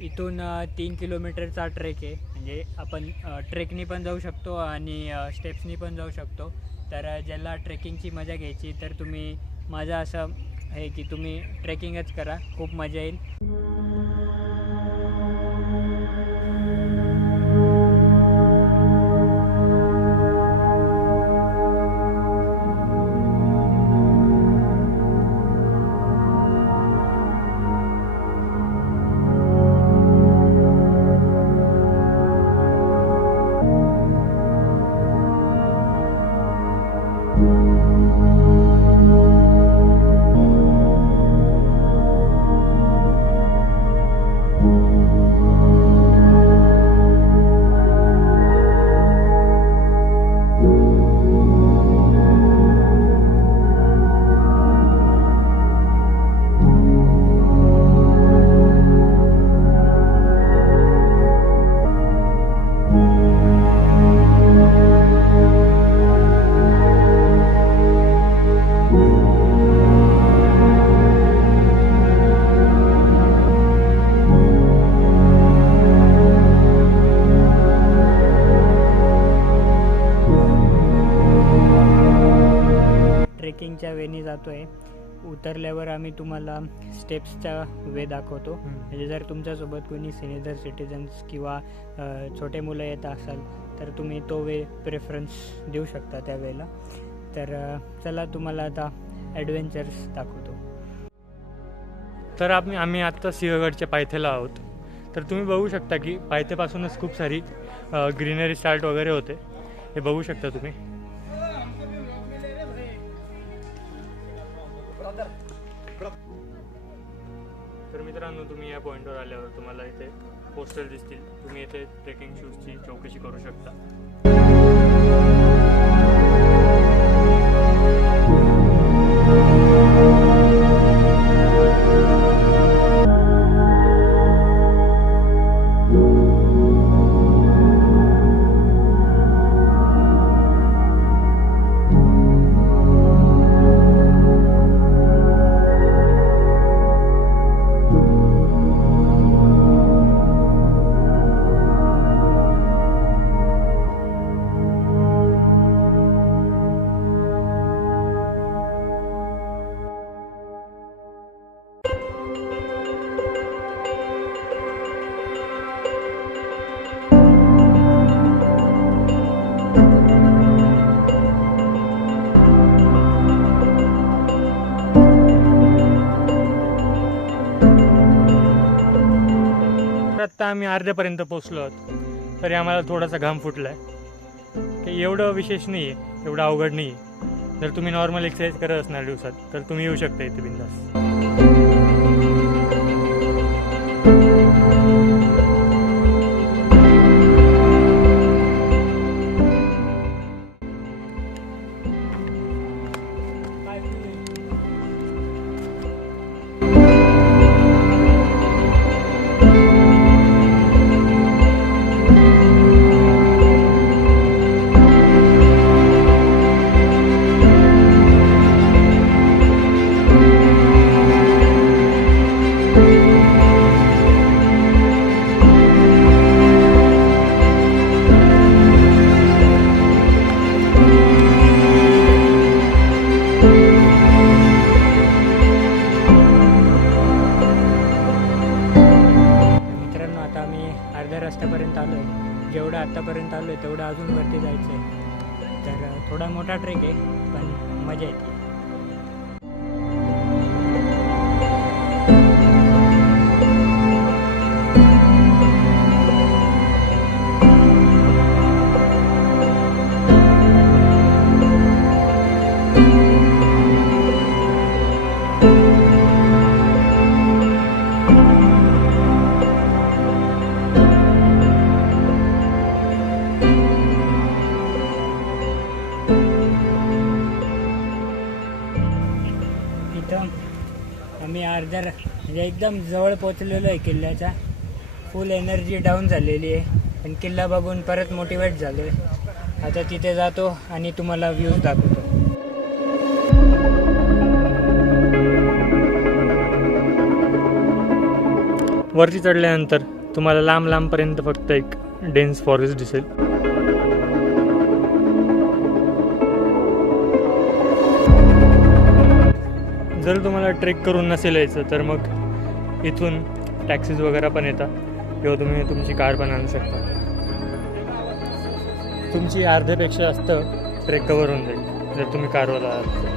इथून 3 किलोमीटरचा ट्रेक आहे. म्हणजे आपण ट्रेकनी पण जाऊ शकतो आणि स्टेप्सनी पण जाऊ शकतो. तर ज्याला ट्रेकिंगची मजा घ्यायची तर तुम्ही, माझं असं आहे की तुम्ही ट्रेकिंगच करा, खूप मजा येईल. ट्रेकिंगच्या वेनी जातो आहे. उतरल्यावर आम्ही तुम्हाला स्टेप्सचा वे दाखवतो. म्हणजे जर तुमच्यासोबत कोणी सिनियर सिटिझन्स किंवा छोटे मुलं येत असाल तर तुम्ही तो वे प्रेफरन्स देऊ शकता त्या वेळेला. तर चला तुम्हाला आता ॲडव्हेंचर्स दाखवतो. तर आम्ही आत्ता सिंहगडच्या पायथ्याला आहोत. तर तुम्ही बघू शकता की पायथ्यापासूनच खूप सारी ग्रीनरी स्टार्ट वगैरे होते. हे बघू शकता तुम्ही. तर मित्रांनो, तुम्ही या पॉईंटवर आल्यावर तुम्हाला इथे पोस्टर दिसतील. तुम्ही इथे ट्रेकिंग शूजची चौकशी करू शकता. आत्ता आम्ही अर्ध्यापर्यंत पोचलो आहोत. तरी आम्हाला थोडासा घाम फुटला आहे. की एवढं विशेष नाही आहे, एवढं अवघड नाही आहे. जर तुम्ही नॉर्मल एक्सरसाइज करत असणार दिवसात तर तुम्ही येऊ शकता इथे बिंदास. अर्ध्या रस्त्यापर्यंत आलो आहे. जेवढं आत्तापर्यंत आलो आहे तेवढं अजून वरती जायचं आहे. तर थोडा मोठा ट्रेक आहे पण मजा येते. आम्ही म्हणजे एकदम जवळ पोचलेलो आहे किल्ल्याच्या. फुल एनर्जी डाऊन झालेली आहे पण किल्ला बघून परत मोटिवेट झालो आहे. आता तिथे जातो आणि तुम्हाला व्ह्यूज दाखवतो. वरती चढल्यानंतर तुम्हाला लांब लांबपर्यंत फक्त एक डेन्स फॉरेस्ट दिसेल. जर तुम्हाला ट्रेक करून नसेल यायचं तर मग इथून टॅक्सीज वगैरे पण येतात किंवा तुम्ही तुमची कार पण आणू शकता. तुमची अर्ध्यापेक्षा जास्त ट्रेक कवर होऊन जाईल जर तुम्ही कारवर आहात.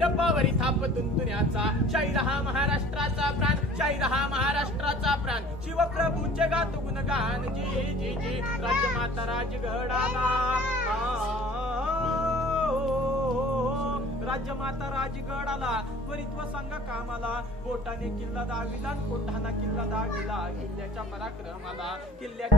डब्बावरी थाप तुंतुण्याचा शाही रहा महाराष्ट्राचा प्राण, शाही रहा महाराष्ट्राचा प्राण. शिवप्रभूंचे गातो गुणगान जी जी जी. राजमाता राजगडाला, राज्यमाता राजगडाला त्वरित व सांगा कामाला. बोटाने किल्ला दाविला, कोठाना किल्ला दाविला. किल्ल्याच्या पराक्रमाला, किल्ल्याच्या